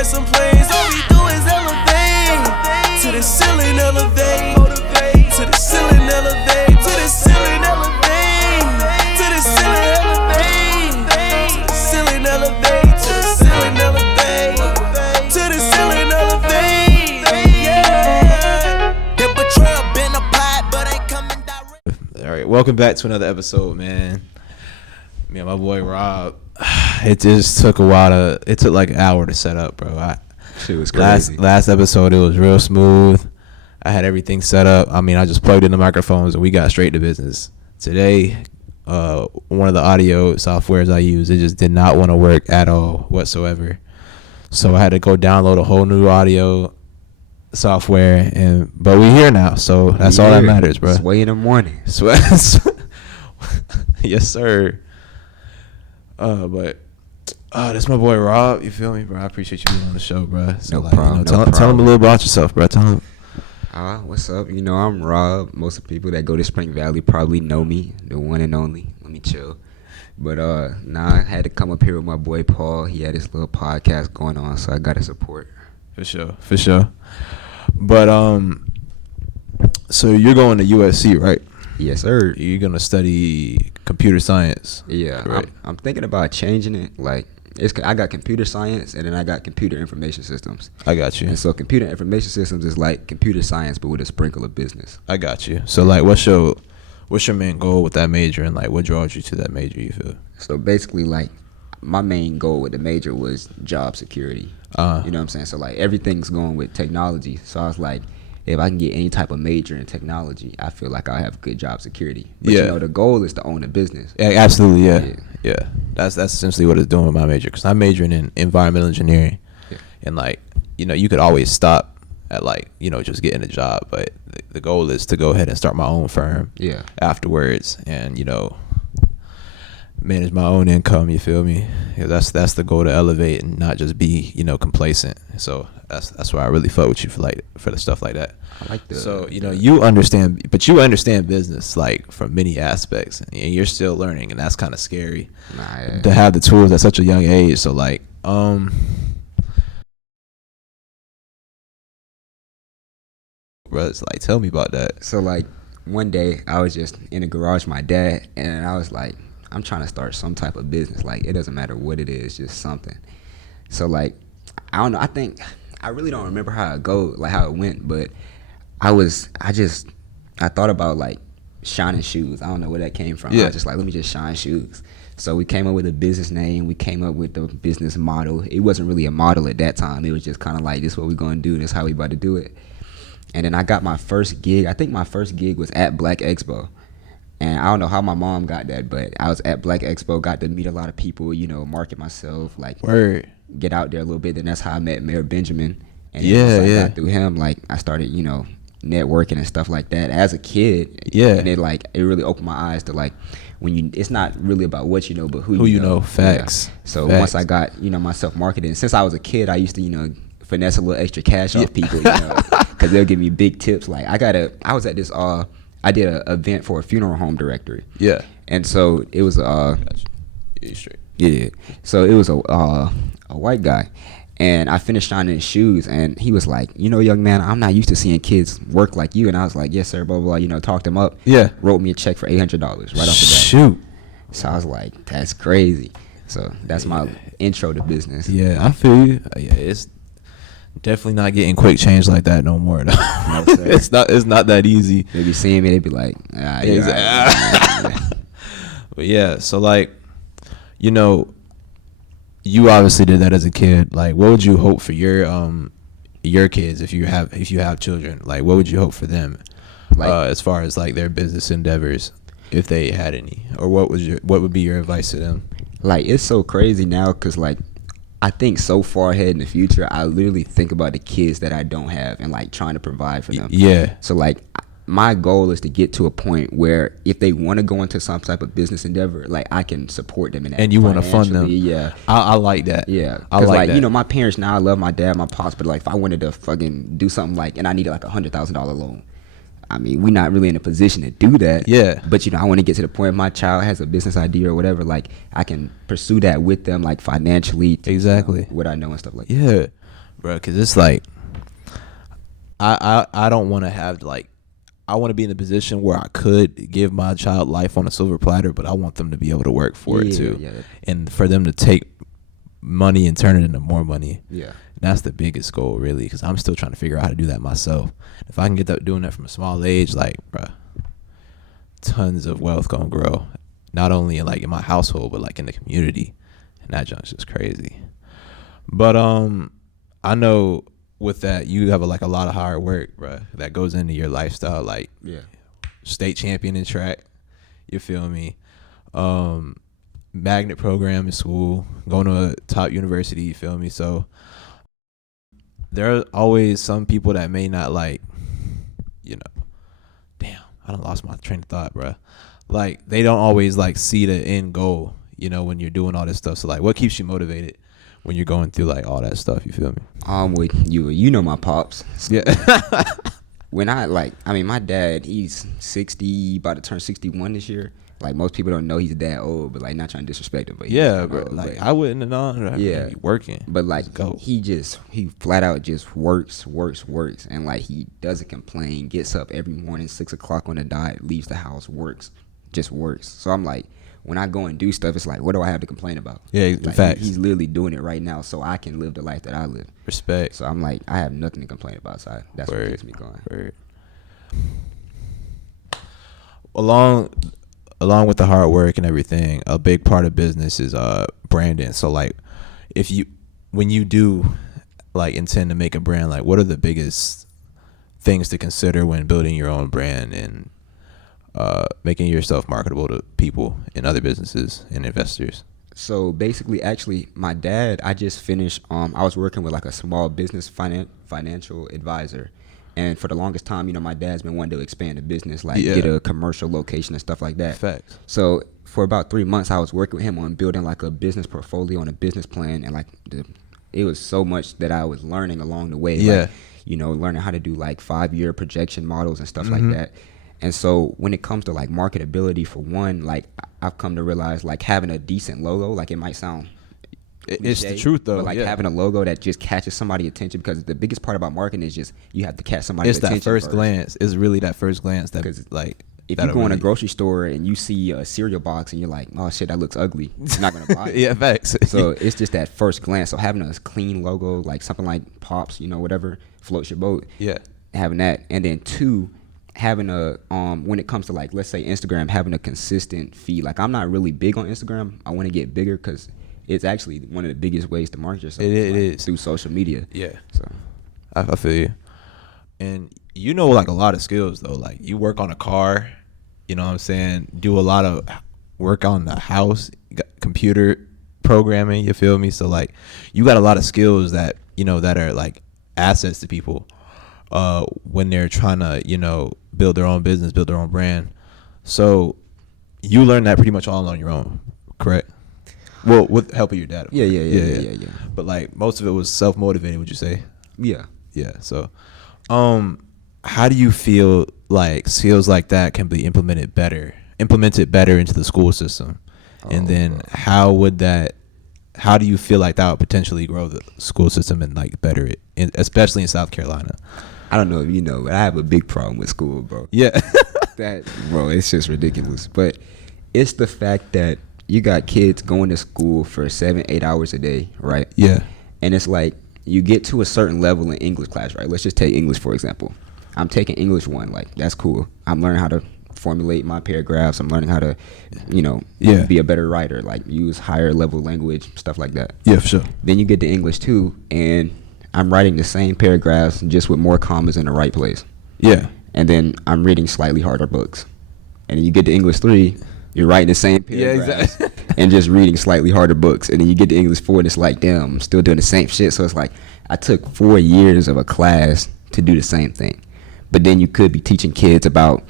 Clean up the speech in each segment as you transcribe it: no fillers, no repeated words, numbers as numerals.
like some planes. All we do is elevate to the ceiling, elevate to the ceiling, elevate to the ceiling, elevate to the ceiling, elevate to the ceiling, elevate to the ceiling, elevate to the ceiling, elevate. Yeah, the betrayal been applied, but ain't coming direct. All right, welcome back to another episode, man. Me and my boy Rob. It just took a while it took like an hour to set up, bro. Shit was crazy. Last episode, it was real smooth. I had everything set up. I mean, I just plugged in the microphones and we got straight to business. Today, one of the audio softwares I use, it just did not want to work at all whatsoever. So I had to go download a whole new audio software, but we here now, so that's all that matters, bro. Sway in the morning. Yes, sir. But that's my boy Rob. You feel me, bro? I appreciate you being on the show, bro. So, No problem. Tell him a little about yourself, bro. Tell him. What's up? You know, I'm Rob. Most of the people that go to Spring Valley probably know me, the one and only. Let me chill. But I had to come up here with my boy Paul. He had his little podcast going on, so I got to support. For sure. But so you're going to USC, right? Yes, sir. You're gonna study computer science. Yeah, right? I'm thinking about changing it. Like, I got computer science, and then I got computer information systems. I got you. And so computer information systems is like computer science, but with a sprinkle of business. I got you. So like, what's your main goal with that major, and like, what draws you to that major? You feel? So basically, like, my main goal with the major was job security. You know what I'm saying? So like, everything's going with technology. So I was like, if I can get any type of major in technology, I feel like I'll have good job security. But you know, the goal is to own a business. Yeah, absolutely, yeah. That's essentially what it's doing with my major, because I'm majoring in environmental engineering. Yeah. And like, you know, you could always stop at like, you know, just getting a job, but the goal is to go ahead and start my own firm. Yeah. Afterwards, and you know, manage my own income. You feel me? Yeah, that's the goal, to elevate and not just be, you know, complacent. So that's why I really fuck with you for the stuff like that. I like that. So you know, you understand business like from many aspects, and you're still learning, and that's kind of scary to have the tools at such a young age. So like, bro, it's like, tell me about that. So like, one day I was just in the garage with my dad, and I was like, I'm trying to start some type of business. Like, it doesn't matter what it is, just something. So like, I don't know. I really don't remember how it went, but I thought about like shining shoes. I don't know where that came from. I was just like, let me just shine shoes. So we came up with a business name. We came up with the business model. It wasn't really a model at that time. It was just kind of like, this is what we're going to do. This is how we about to do it. And then I got my first gig. I think my first gig was at Black Expo. And I don't know how my mom got that, but I was at Black Expo, got to meet a lot of people, you know, market myself, like get out there a little bit. Then that's how I met Mayor Benjamin. And then once I got through him, like, I started, you know, networking and stuff like that as a kid. Yeah. And it really opened my eyes to like, it's not really about what you know, but who you know. Facts. Yeah. So once I got, you know, myself marketed, since I was a kid, I used to, you know, finesse a little extra cash off people, you know, because they'll give me big tips. Like, I was at this, I did an event for a funeral home directory. Yeah. And so it was So it was a white guy, and I finished shining his shoes, and he was like, you know, young man, I'm not used to seeing kids work like you. And I was like, yes, sir, blah, blah, blah. You know, talked him up. Yeah. Wrote me a check for $800 right off the bat. Shoot. So I was like, that's crazy. So that's my intro to business. Yeah, I feel you. Yeah, it's definitely not getting quick change like that no more. No, it's not that easy. They be seeing me, they be like, But yeah, so like, you know, you obviously did that as a kid. Like, what would you hope for your kids if you have children? Like, what would you hope for them, like, as far as like their business endeavors, if they had any, or what would be your advice to them? Like, it's so crazy now, cause like, I think so far ahead in the future, I literally think about the kids that I don't have and like trying to provide for them. Yeah. So like, my goal is to get to a point where if they want to go into some type of business endeavor, like, I can support them in that. And you want to fund them. Yeah. I like that. Yeah. I like that. You know, my parents now, I love my dad, my pops, but like, if I wanted to fucking do something like, and I needed like $100,000 loan, I mean, we're not really in a position to do that. Yeah. But, you know, I want to get to the point if my child has a business idea or whatever, like, I can pursue that with them, like, financially. To, Exactly. You know, what I know and stuff like that. Yeah, bro. Because it's like, I don't want to have, like, I want to be in a position where I could give my child life on a silver platter, but I want them to be able to work for it too. Yeah. And for them to take money and turn it into more money. Yeah. And that's the biggest goal, really, because I'm still trying to figure out how to do that myself. If I can get that doing that from a small age, like, bro, tons of wealth gonna grow, not only in, like, in my household, but like in the community, and that junk's just crazy. But I know with that you have a lot of hard work, bro, that goes into your lifestyle, like state champion in track, you feel me, magnet program in school, going to a top university, you feel me. So there are always some people that may not, like, you know, damn, I done lost my train of thought, bro. Like, they don't always, like, see the end goal, you know, when you're doing all this stuff. So, like, what keeps you motivated when you're going through, like, all that stuff, you feel me? With you know my pops. Yeah. When my dad, he's 60, about to turn 61 this year. Like, most people don't know he's that old, but, like, not trying to disrespect him. But Yeah, bro. Like, I wouldn't have known. Yeah. Be working. But, like, Go. he flat out just works. And, like, he doesn't complain, gets up every morning, 6 o'clock on the dot, leaves the house, works. So I'm like, when I go and do stuff, it's like, what do I have to complain about? Yeah, like, facts. He's literally doing it right now, so I can live the life that I live. Respect. So I'm like, I have nothing to complain about. So that's what keeps me going. Word. Along with the hard work and everything, a big part of business is branding. So, like, when you do, like, intend to make a brand, like, what are the biggest things to consider when building your own brand and making yourself marketable to people and other businesses and investors? So basically, actually, my dad, I just finished, I was working with, like, a small business financial advisor. And for the longest time, you know, my dad's been wanting to expand the business, like, get a commercial location and stuff like that. Facts. So for about 3 months, I was working with him on building, like, a business portfolio and a business plan. And, like, it was so much that I was learning along the way. Yeah. Like, you know, learning how to do, like, 5-year projection models and stuff like that. And so when it comes to, like, marketability, for one, like, I've come to realize, like, having a decent logo, like, it might sound It's the cliche, truth, though. but, like, having a logo that just catches somebody's attention, because the biggest part about marketing is just you have to catch somebody's attention. It's that first glance. It's really that first glance that, like, if you go in a grocery store and you see a cereal box and you're like, oh shit, that looks ugly, you're not gonna buy it. Yeah, facts. So it's just that first glance. So having a clean logo, like something like Pops, you know, whatever floats your boat. Yeah. Having that, and then 2, having a when it comes to, like, let's say Instagram, having a consistent feed. Like, I'm not really big on Instagram. I want to get bigger because it's actually one of the biggest ways to market yourself. It like, is through social media. Yeah. So I feel you. And you know, like, a lot of skills, though. Like, you work on a car, you know what I'm saying? Do a lot of work on the house, computer programming, you feel me? So, like, you got a lot of skills that, you know, that are, like, assets to people when they're trying to, you know, build their own business, build their own brand. So you learned that pretty much all on your own, correct? Well, with the help of your dad. Yeah. But, like, most of it was self-motivated, would you say? Yeah. Yeah. So, how do you feel like skills like that can be implemented better into the school system? And then how do you feel like that would potentially grow the school system and, like, better it, especially in South Carolina? I don't know if you know, but I have a big problem with school, bro. Yeah. It's just ridiculous. But it's the fact that you got kids going to school for 7-8 hours a day, right? Yeah. And it's like, you get to a certain level in English class, right? Let's just take English, for example. I'm taking English 1, like, that's cool. I'm learning how to formulate my paragraphs. I'm learning how to, you know, be a better writer, like, use higher level language, stuff like that. Yeah, for sure. Then you get to English 2, and I'm writing the same paragraphs just with more commas in the right place. Yeah. And then I'm reading slightly harder books. And then you get to English 3, you're writing the same paragraphs and just reading slightly harder books. And then you get to English 4, and it's like, damn, I'm still doing the same shit. So it's like, I took 4 years of a class to do the same thing. But then you could be teaching kids about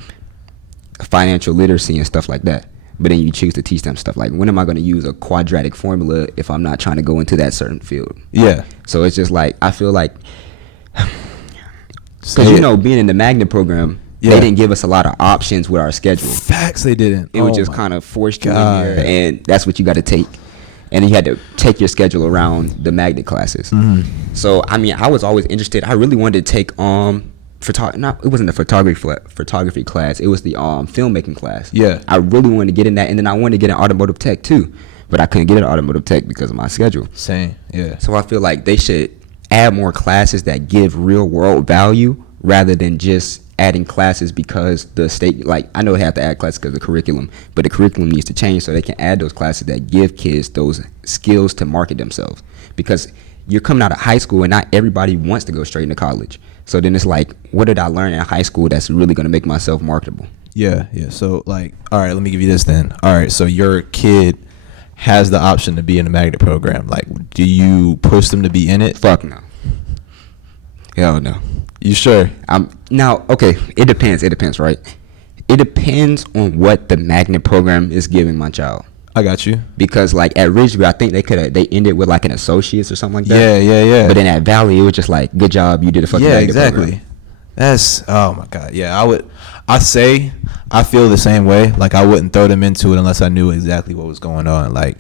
financial literacy and stuff like that. But then you choose to teach them stuff like, when am I going to use a quadratic formula if I'm not trying to go into that certain field? Yeah. So it's just like, I feel like, because, you know, being in the magnet program, Yeah. They didn't give us a lot of options with our schedule. Facts, they didn't. It was just kind of forced you in there, and that's what you got to take. And you had to take your schedule around the magnet classes. Mm-hmm. So I mean, I was always interested. I really wanted to take it wasn't a photography class. It was the filmmaking class. Yeah. I really wanted to get in that, and then I wanted to get an automotive tech too, but I couldn't get an automotive tech because of my schedule. Same. Yeah. So I feel like they should add more classes that give real world value rather than just adding classes because the state, like, I know they have to add classes because of the curriculum, but the curriculum needs to change so they can add those classes that give kids those skills to market themselves. Because you're coming out of high school and not everybody wants to go straight into college. So then it's like, what did I learn in high school that's really going to make myself marketable? Yeah. So, like, all right, let me give you this then. All right, so your kid has the option to be in the magnet program. Like, do you push them to be in it? Fuck no. Hell no. You sure? Now, okay, it depends, right? It depends on what the magnet program is giving my child. I got you. Because, like, at Ridgeview, I think they ended with, like, an associate's or something like that. Yeah. But then at Valley, it was just like, good job, you did a fucking magnet program. That's, oh my God. Yeah, I feel the same way. Like, I wouldn't throw them into it unless I knew exactly what was going on. Like,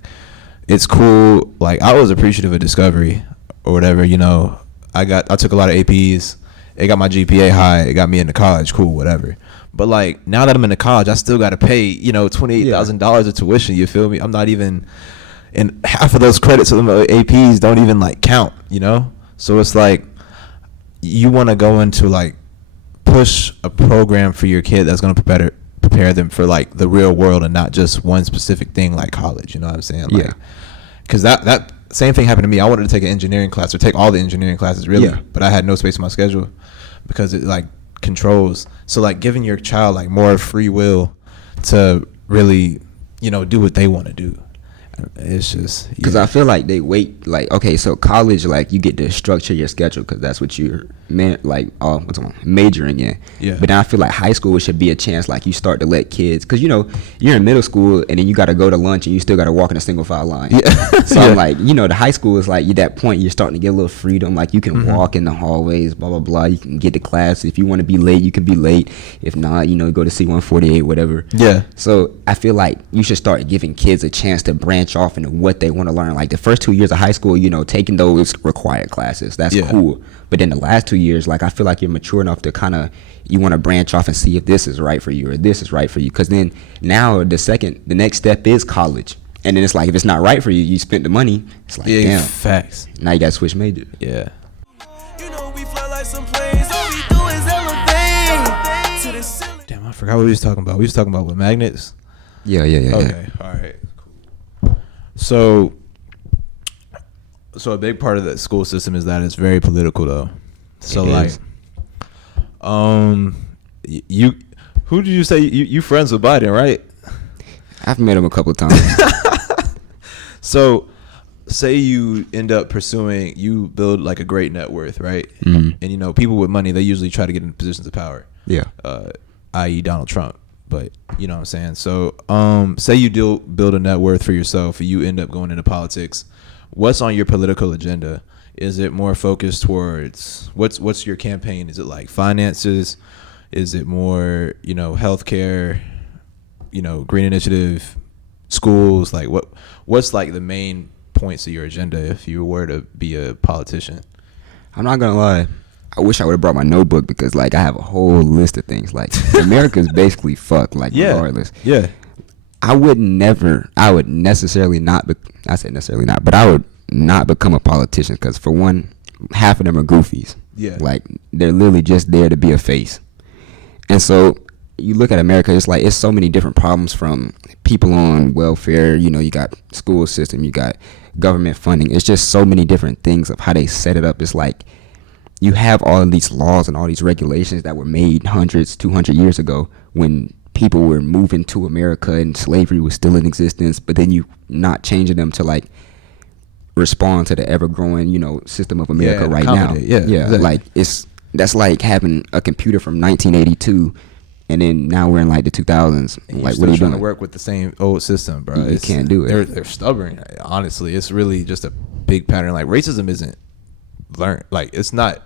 it's cool. Like, I was appreciative of Discovery or whatever, you know. I took a lot of APs. It got my GPA high. It got me into college. Cool, whatever. But, like, now that I'm into college, I still got to pay, you know, $28,000 of tuition. You feel me? I'm not even, and half of those credits of the APs don't even, like, count, you know? So it's like, you want to go into, like, push a program for your kid that's going to prepare them for, like, the real world and not just one specific thing like college. You know what I'm saying? Like, yeah. Because that same thing happened to me. I wanted to take an engineering class or take all the engineering classes, really. Yeah. But I had no space in my schedule because it, like, controls. So, like, giving your child, like, more free will to really, you know, do what they want to do. It's just, because I feel like they wait, like, okay, so college, like, you get to structure your schedule because that's what you're majoring in. Yeah. But then I feel like high school should be a chance, like, you start to let kids, because, you know, you're in middle school and then you got to go to lunch and you still got to walk in a single file line. Yeah. So I'm like, you know, the high school is like, at that point you're starting to get a little freedom, like, you can walk in the hallways, blah blah blah, you can get to class. If you want to be late, you can be late. If not, you know, go to C148, whatever. Yeah. So I feel like you should start giving kids a chance to branch off into what they want to learn. Like, the first 2 years of high school, you know, taking those required classes, that's cool. But then the last 2 years, like, I feel like you're mature enough to kind of, you want to branch off and see if this is right for you or this is right for you. Because then now the next step is college. And then it's like, if it's not right for you, you spent the money. It's like, damn. Facts. Now you got to switch major. Yeah. You know we fly like some planes. All we do is elevate to the ceiling. Damn, I forgot what we was talking about. We was talking about what, magnets? Yeah. Okay. All right. Cool. So a big part of the school system is that it's very political, though. So, like, you, who did you say you friends with Biden, right? I've met him a couple of times. So, say you end up you build, like, a great net worth, right? Mm-hmm. And, you know, people with money, they usually try to get in positions of power. Yeah. I.e. Donald Trump. But, you know what I'm saying? So, say you build a net worth for yourself and you end up going into politics. What's on your political agenda? Is it more focused towards what's your campaign? Is it like finances? Is it more, you know, healthcare, you know, green initiative, schools? Like, what's like the main points of your agenda if you were to be a politician? I'm not gonna lie, I wish I would have brought my notebook because, like, I have a whole list of things. Like, America's basically fucked, like, regardless. Yeah. I would necessarily not, I say necessarily not, but I would not become a politician because, for one, half of them are goofies. Yeah. Like, they're literally just there to be a face. And so you look at America, it's like, it's so many different problems, from people on welfare, you know, you got school system, you got government funding. It's just so many different things of how they set it up. It's like, you have all of these laws and all these regulations that were made 200 years ago when people were moving to America and slavery was still in existence, but then you not changing them to, like, respond to the ever-growing, you know, system of America right now. Yeah, exactly. Like, that's like having a computer from 1982 and then now we're in, like, the 2000s. And like, what are you doing? To work with the same old system, bro? You can't do it. They're stubborn. Honestly, it's really just a big pattern. Like, racism isn't learned. Like, it's not.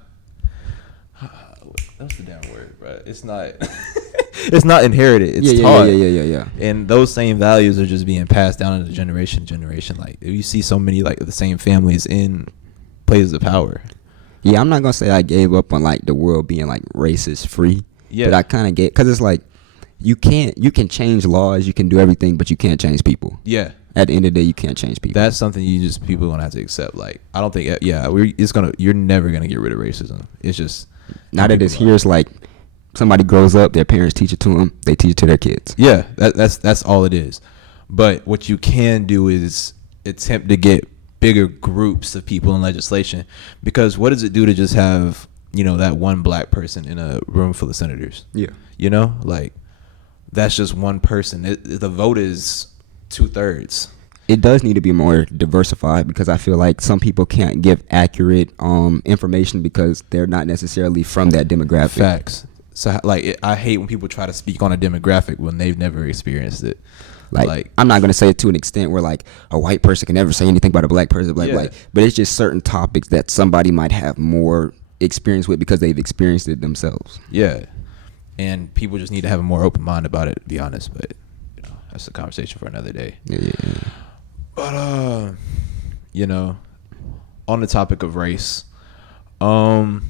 what's the damn word, bro? It's not. It's not inherited. It's taught. Yeah. And those same values are just being passed down into generation to generation. Like you see so many like the same families in places of power. Yeah, I'm not gonna say I gave up on like the world being like racist free. Yeah. But I kind of get, because it's like you can change laws, you can do everything, but you can't change people. Yeah. At the end of the day, you can't change people. That's something people are gonna have to accept. Like I don't think you're never gonna get rid of racism. It's just now that it's here, it's like somebody grows up, their parents teach it to them, they teach it to their kids. Yeah, that's all it is. But what you can do is attempt to get bigger groups of people in legislation, because what does it do to just have that one black person in a room full of senators? Yeah. Like that's just one person. The vote is 2/3. It does need to be more diversified, because I feel like some people can't give accurate information because they're not necessarily from that demographic. Facts. So like I hate when people try to speak on a demographic when they've never experienced it. Like I'm not going to say it to an extent where like a white person can never say anything about a black person, black, but it's just certain topics that somebody might have more experience with because they've experienced it themselves. Yeah. And people just need to have a more open mind about it, to be honest. But that's a conversation for another day. Yeah. But on the topic of race, how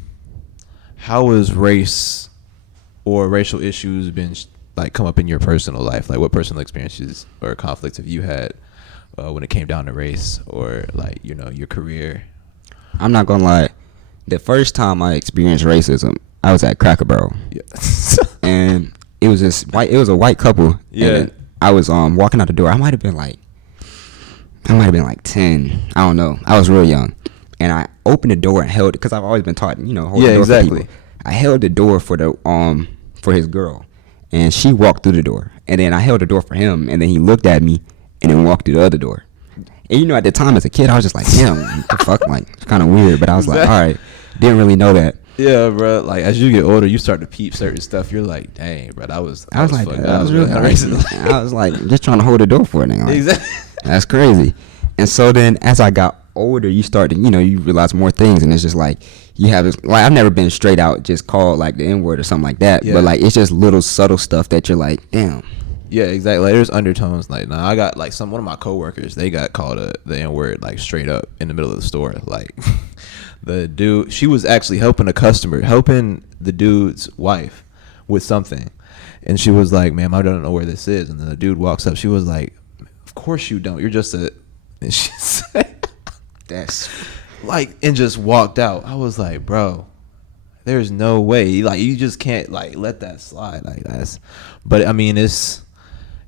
has race or racial issues been come up in your personal life? Like, what personal experiences or conflicts have you had when it came down to race, or your career? I'm not gonna lie. The first time I experienced racism, I was at Cracker Barrel. Yeah. And it was a white couple. Yeah. And I was walking out the door. I might have been like 10. I don't know. I was real young. And I opened the door and held it, because I've always been taught, hold the door exactly. for people. I held the door for his girl, and she walked through the door. And then I held the door for him, and then he looked at me and then walked through the other door. And at the time as a kid, I was just like, damn, what the fuck? Like, it's kind of weird. But I was like, all right, didn't really know that. Yeah, bro. Like, as you get older, you start to peep certain stuff. You're like, dang, bro, I was like, fucked. I was really racist. I was like, just trying to hold the door for it. Like, Exactly. That's crazy. And so then as I got older, you start to, you realize more things. And it's just like, you have this, like, I've never been straight out just called like the N-word or something like that. Yeah. But like, it's just little subtle stuff that you're like, damn. Yeah, exactly. Like, there's undertones. Like, now I got like one of my coworkers, they got called the N-word like straight up in the middle of the store. Like, the dude, she was actually helping the dude's wife with something, and she was like, "Ma'am, I don't know where this is." And then the dude walks up. She was like, "Of course you don't. You're just a." And she said, That's like, and just walked out. I was like, bro, there's no way. Like, you just can't like let that slide. Like, that's. But I mean, it's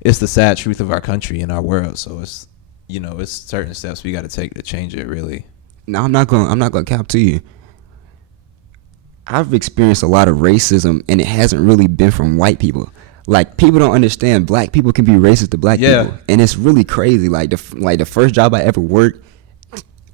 the sad truth of our country and our world. So it's it's certain steps we got to take to change it. Really. No, I'm not gonna cap to you. I've experienced a lot of racism, and it hasn't really been from white people. Like, people don't understand black people can be racist to black people, and it's really crazy. Like the first job I ever worked,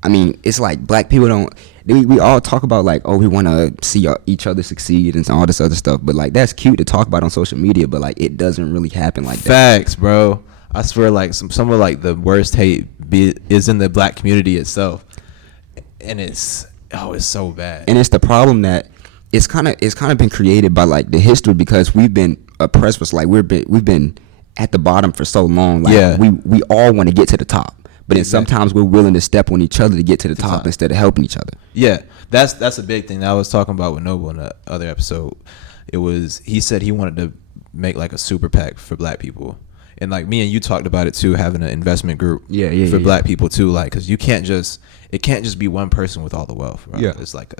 I mean, it's like black people don't. We all talk about like, oh, we want to see each other succeed and all this other stuff, but like, that's cute to talk about on social media, but like, it doesn't really happen like that. Facts, bro. I swear, like some of like the worst hate is in the black community itself. And it's so bad. And it's the problem that it's kind of been created by like the history, because we've been oppressed for like we've been at the bottom for so long. Like, we all want to get to the top, but then sometimes we're willing to step on each other to get to the top instead of helping each other. Yeah, that's a big thing that I was talking about with Noble in the other episode. He said he wanted to make like a super PAC for black people. And like me and you talked about it too, having an investment group for black people too, like, because it can't just be one person with all the wealth, right? Yeah. It's like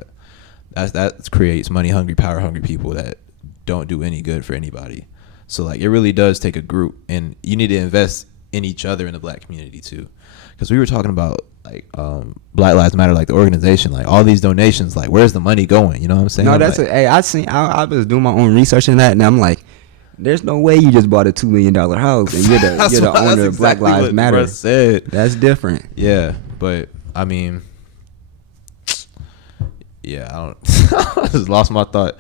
that creates money hungry, power hungry people that don't do any good for anybody. So like, it really does take a group, and you need to invest in each other in the black community too, because we were talking about like Black Lives Matter, like the organization, like all these donations, like where's the money going? You know what I'm saying? No, that's like, I was doing my own research in that, and I'm like, there's no way you just bought a $2 million house and you're the owner of Black Lives Matter. Said. That's different. Yeah, but I mean, yeah, I just lost my thought.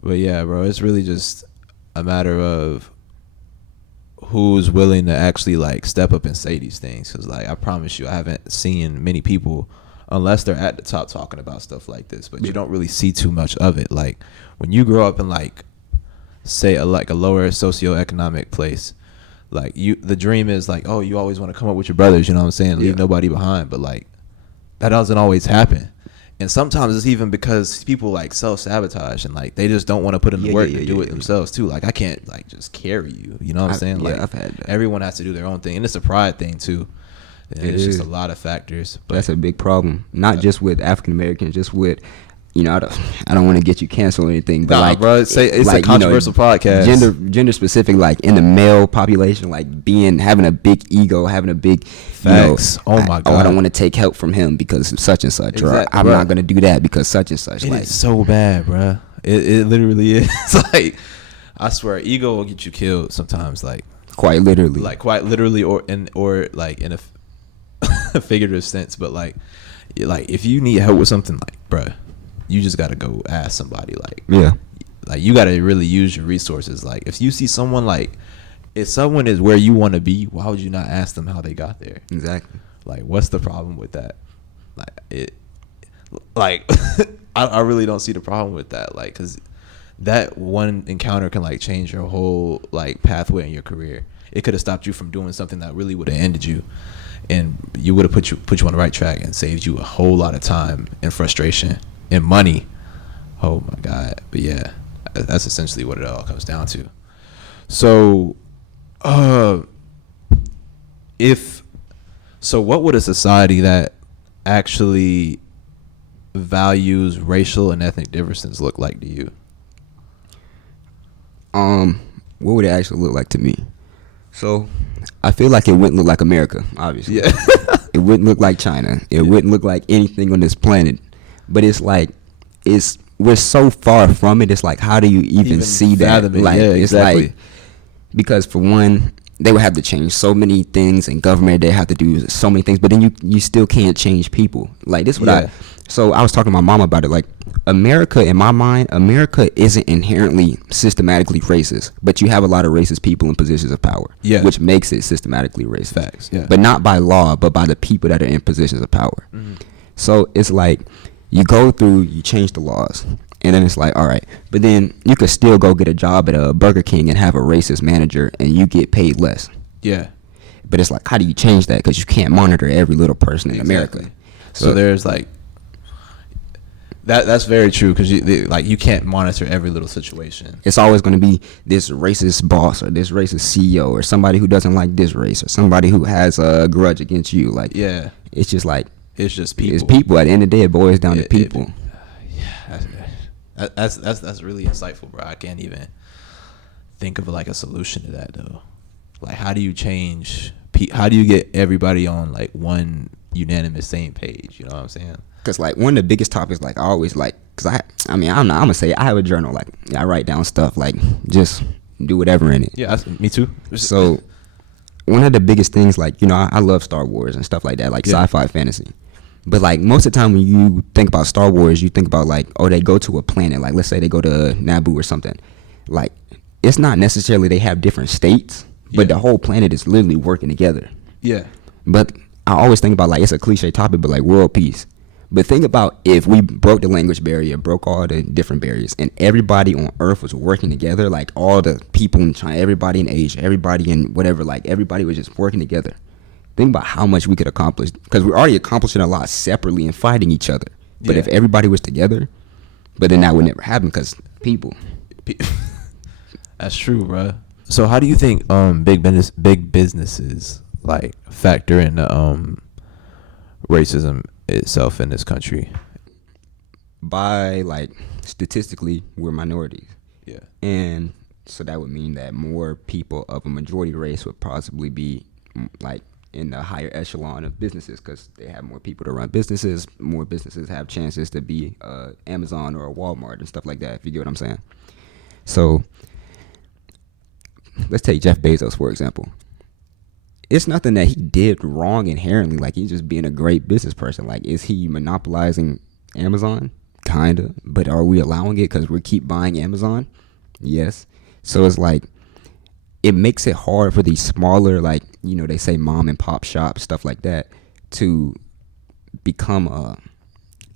But yeah, bro, it's really just a matter of who's willing to actually like step up and say these things. Because like, I promise you, I haven't seen many people unless they're at the top talking about stuff like this. But you don't really see too much of it. Like when you grow up in like, say, like a lower socioeconomic place, like the dream is like, oh, you always want to come up with your brothers, you know what I'm saying? Leave nobody behind. But like that doesn't always happen. And sometimes it's even because people like self-sabotage and like they just don't want to put in the work to do it themselves too. Like I can't like just carry you, you know what I'm saying? Like I've had that. Everyone has to do their own thing, and it's a pride thing too. And it's just a lot of factors. But that's a big problem. Not just with African Americans, just with, you know, I don't want to get you canceled or anything, but like, bro, it's like, a controversial podcast. Gender specific, like in the male population, like having a big ego, having a big facts. Oh my god. I don't want to take help from him because of such and such, or I'm not gonna do that because such and such. It is so bad, bro. It literally is. Like I swear, ego will get you killed sometimes. Like quite literally, or like in a figurative sense. But like if you need help with something, like bruh, you just gotta go ask somebody. Like like you gotta really use your resources. Like if you see someone, like if someone is where you want to be, why would you not ask them how they got there? Exactly. Like what's the problem with that? I really don't see the problem with that. Like because that one encounter can like change your whole like pathway in your career. It could have stopped you from doing something that really would have ended you, and you would have put you on the right track and saved you a whole lot of time and frustration and money. Oh my god. But yeah, that's essentially what it all comes down to. So what would a society that actually values racial and ethnic differences look like to you? What would it actually look like to me? So I feel like it wouldn't look like America, obviously. Yeah. It wouldn't look like China. It wouldn't look like anything on this planet. But it's like we're so far from it. It's like, how do you even see that? Like, it's like, because for one, they would have to change so many things, and government, they have to do so many things, but then you still can't change people. Like this, so I was talking to my mom about it. Like America, in my mind, America isn't inherently systematically racist, but you have a lot of racist people in positions of power, which makes it systematically racist. Facts, yeah. But not by law, but by the people that are in positions of power. Mm-hmm. So it's like you go through, you change the laws, and then it's like, all right, but then you could still go get a job at a Burger King and have a racist manager, and you get paid less. Yeah. But it's like, how do you change that? Because you can't monitor every little person in America. So there's like that's very true, because you can't monitor every little situation. It's always going to be this racist boss or this racist CEO or somebody who doesn't like this race or somebody who has a grudge against you. Like, it's just like, it's just people. It's people. At the end of the day, it boils down to people. That's really insightful, bro. I can't even think of like a solution to that though. Like, how do you change? How do you get everybody on like one unanimous same page? You know what I'm saying? Because like one of the biggest topics, like I always like, because I mean, I'm gonna say I have a journal. Like I write down stuff, like just do whatever in it. Yeah, me too. So one of the biggest things, like, you know, I love Star Wars and stuff like that, like sci-fi fantasy. But like most of the time when you think about Star Wars, you think about like, oh, they go to a planet. Like let's say they go to Naboo or something. Like it's not necessarily they have different states, but the whole planet is literally working together. Yeah. But I always think about, like, it's a cliche topic, but like world peace. But think about if we broke the language barrier, broke all the different barriers, and everybody on Earth was working together, like all the people in China, everybody in Asia, everybody in whatever, like everybody was just working together. Think about how much we could accomplish, because we're already accomplishing a lot separately and fighting each other. But if everybody was together, but then that would never happen because people. That's true, bro. So how do you think big businesses like factor in racism itself in this country? By like statistically, we're minorities. Yeah. And so that would mean that more people of a majority race would possibly be like in the higher echelon of businesses, because they have more people to run businesses. More businesses have chances to be Amazon or a Walmart and stuff like that, if you get what I'm saying. So let's take Jeff Bezos, for example. It's nothing that he did wrong inherently. Like, he's just being a great business person. Like, is he monopolizing Amazon? Kinda. But are we allowing it because we keep buying Amazon? Yes. So it's like, it makes it hard for these smaller, like, you know, they say mom and pop shops, stuff like that, to become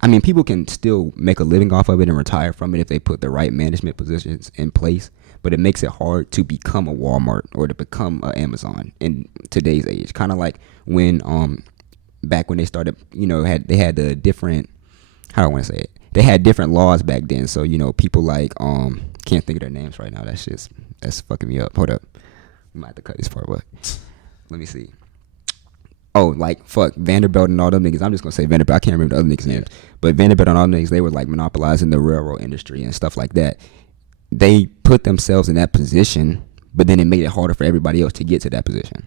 I mean, people can still make a living off of it and retire from it if they put the right management positions in place, but it makes it hard to become a Walmart or to become an Amazon in today's age. Kind of like when back when they started, you know, they had the different, how do I want to say it? They had different laws back then. So, you know, people like can't think of their names right now. That's fucking me up. Hold up. We might have to cut this part, but let me see. Oh, like, fuck, Vanderbilt and all them niggas. I'm just going to say Vanderbilt. I can't remember the other niggas' names. But Vanderbilt and all them niggas, they were, like, monopolizing the railroad industry and stuff like that. They put themselves in that position, but then it made it harder for everybody else to get to that position.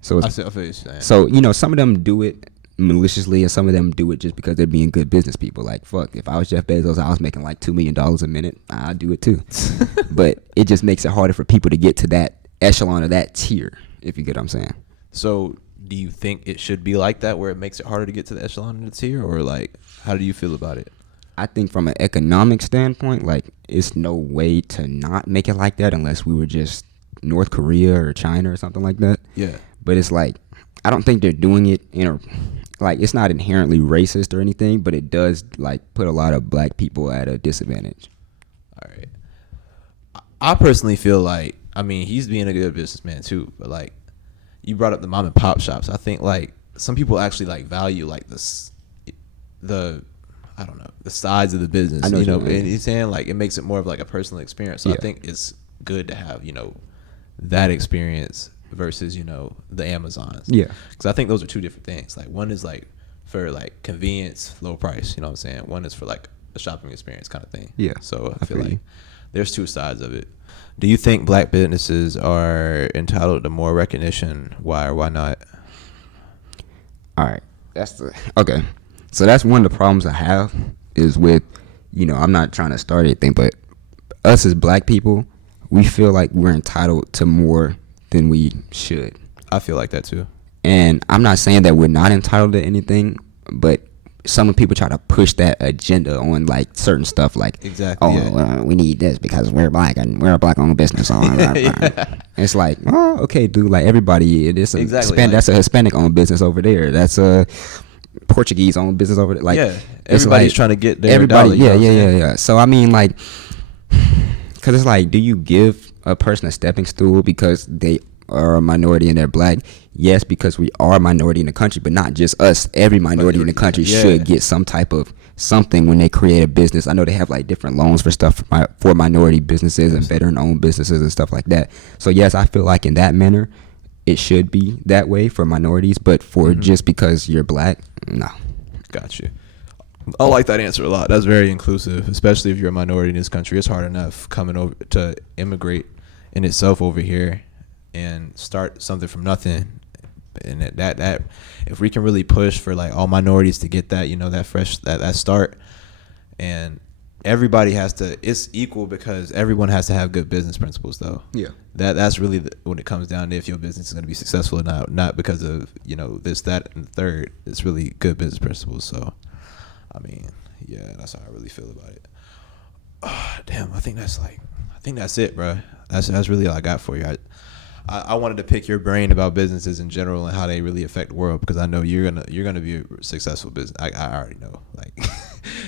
So, I feel what you're saying. So, you know, some of them do it maliciously and some of them do it just because they're being good business people. Like, fuck, if I was Jeff Bezos, I was making, like, $2 million a minute, I'd do it, too. But it just makes it harder for people to get to that echelon or that tier, if you get what I'm saying. So, do you think it should be like that, where it makes it harder to get to the echelon of the tier, or like, how do you feel about it? I think from an economic standpoint, like, it's no way to not make it like that unless we were just North Korea or China or something like that. Yeah. But it's like, I don't think they're doing it like, it's not inherently racist or anything, but it does, like, put a lot of black people at a disadvantage. All right. I personally feel like, I mean, he's being a good businessman too, but like, you brought up the mom and pop shops. I think like some people actually like value like the I don't know, the sides of the business. I know, you know, what you mean. and he's saying like it makes it more of like a personal experience. So Yeah. I think it's good to have, you know, that experience versus, you know, the Amazons. Yeah. Because I think those are two different things. Like one is like for like convenience, low price. You know what I'm saying? One is for like a shopping experience kind of thing. Yeah, So I I feel feel like you. there's two sides of it. Do you think black businesses are entitled to more recognition? Why or why not? All right. Okay. So that's one of the problems I have is with, you know, I'm not trying to start anything, but us as black people, we feel like we're entitled to more than we should. I feel like that too. And I'm not saying that we're not entitled to anything, but some people try to push that agenda on like certain stuff, like, Exactly, oh, yeah. we need this because we're black and we're a black-owned business. So It's like, oh, okay, dude. Like everybody, it is that's a Hispanic-owned business over there. That's a Portuguese-owned business over there. Like, yeah, it's everybody's like, trying to get their everybody. dollar, you know what I'm saying? Yeah. So I mean, like, because it's like, do you give a person a stepping stool because they are a minority and they're black? Yes, because we are a minority in the country, but not just us. Every minority in the country should get some type of something when they create a business. I know they have like different loans for stuff for minority businesses and veteran-owned businesses and stuff like that. So yes, I feel like in that manner, it should be that way for minorities, but for just because you're black, no. Got you. I like that answer a lot. That's very inclusive, especially if you're a minority in this country. It's hard enough coming over to immigrate in itself over here and start something from nothing. And that if we can really push for like all minorities to get that, you know, that fresh that start, and everybody has to, it's equal because everyone has to have good business principles though. Yeah. That's really when it comes down to if your business is going to be successful or not because of, you know, this, that, and the third. It's really good business principles. So, I mean, yeah, that's how I really feel about it. Damn, I think that's it, bro. That's really all I got for you. I wanted to pick your brain about businesses in general and how they really affect the world because I know you're gonna be a successful business. I already know. Like,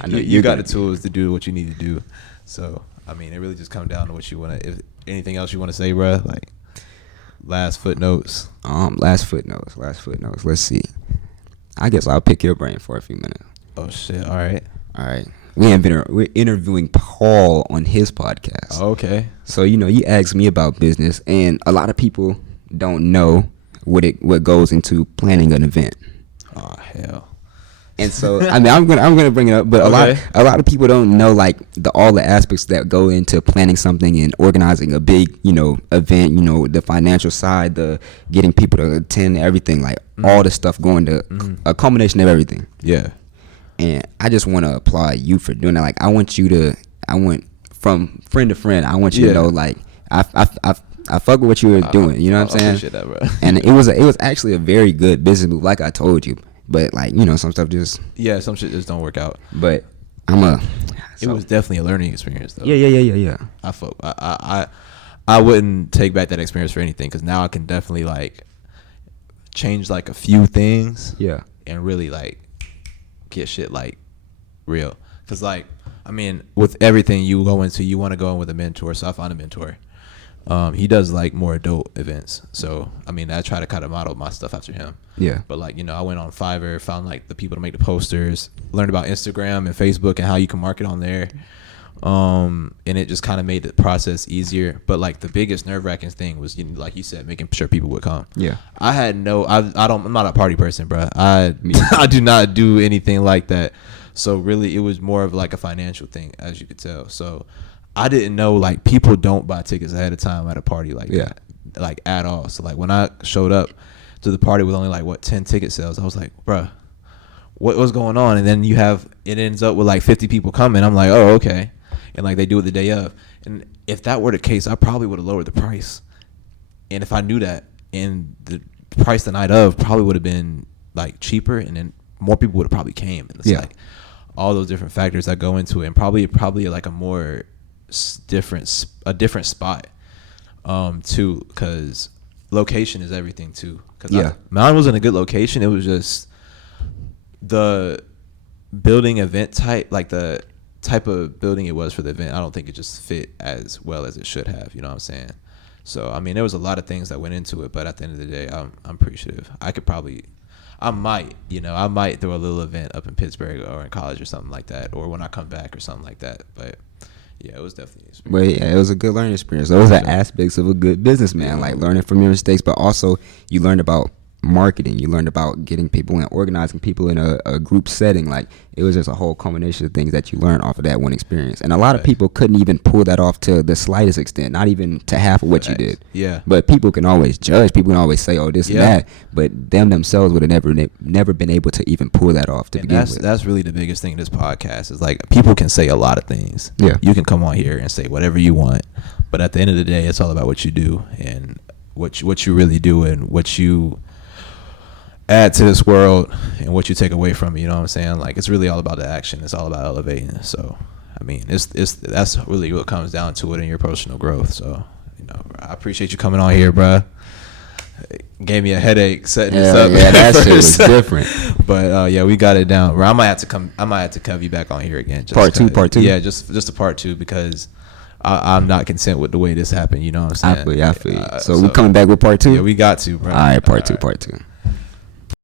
I know you got the tools to do what you need to do. So I mean, it really just comes down to what you want to. If anything else you want to say, bro, like last footnotes. Last footnotes. Let's see. I guess I'll pick your brain for a few minutes. Oh shit! All right. We're interviewing Paul on his podcast. Okay. So, you know, you asked me about business, and a lot of people don't know what goes into planning an event. Oh hell. And so, I mean, I'm gonna bring it up, but a lot of people don't know like all the aspects that go into planning something and organizing a big, you know, event. You know, the financial side, the getting people to attend, everything, like all the stuff going to a combination of everything. Yeah. And I just want to applaud you for doing that. Like, I want from friend to friend, I want you to know, like, I fuck with what you were doing. You know what I'm saying? I appreciate that, bro. And it was actually a very good business move, like I told you. But like, you know, some stuff just some shit just don't work out. But it was definitely a learning experience, though. Yeah. I wouldn't take back that experience for anything because now I can definitely like change like a few things. Yeah. and really like get shit like real. Cause like, I mean, with everything you go into, you want to go in with a mentor. So I found a mentor. He does like more adult events. So I mean, I try to kind of model my stuff after him. Yeah. But like, you know, I went on Fiverr, found like the people to make the posters, learned about Instagram and Facebook and how you can market on there. And it just kind of made the process easier. But like the biggest nerve-wracking thing was, you know, like you said, making sure people would come. Yeah. I had no, I'm not a party person, bro. I do not do anything like that. So really, it was more of like a financial thing, as you could tell. So I didn't know like people don't buy tickets ahead of time at a party like that, like at all. So like when I showed up to the party with only like 10 ticket sales, I was like, bruh, what's going on? And then it ends up with like 50 people coming. I'm like, oh, okay. And like they do it the day of. And if that were the case, I probably would have lowered the price. And if I knew that, and the price the night of probably would have been like cheaper, and then more people would have probably came. And it's like all those different factors that go into it, and probably like a more different spot too, because location is everything too. Because mine wasn't a good location. It was just the building event type, like the type of building it was for the event. I don't think it just fit as well as it should have. You know what I'm saying? So I mean, there was a lot of things that went into it, but at the end of the day, I'm appreciative. I might throw a little event up in Pittsburgh or in college or something like that, or when I come back or something like that. But yeah, it was definitely an experience. Well, yeah, it was a good learning experience. Those are aspects of a good businessman, like learning from your mistakes, but also you learned about marketing. You learned about getting people and organizing people in a group setting. Like it was just a whole combination of things that you learned off of that one experience. And a lot of people couldn't even pull that off to the slightest extent, not even to half of what you did. Yeah. But people can always judge. People can always say, "Oh, this and that," but them themselves would have never been able to even pull that off to begin with. That's really the biggest thing in this podcast is like people can say a lot of things. Yeah. You can come on here and say whatever you want, but at the end of the day, it's all about what you do and what you really do and what you add to this world and what you take away from it. You know what I'm saying? Like it's really all about the action. It's all about elevating. So I mean, that's really what comes down to it in your personal growth. So you know, I appreciate you coming on here, bruh. It gave me a headache setting this up. Yeah, that shit was different. But yeah, we got it down. I might have to come you back on here again. Part two. Yeah, just a part 2 because I'm not content with the way this happened. You know what I'm saying? I feel you. So we coming back with part 2? Yeah, we got to, bro. All right, part two.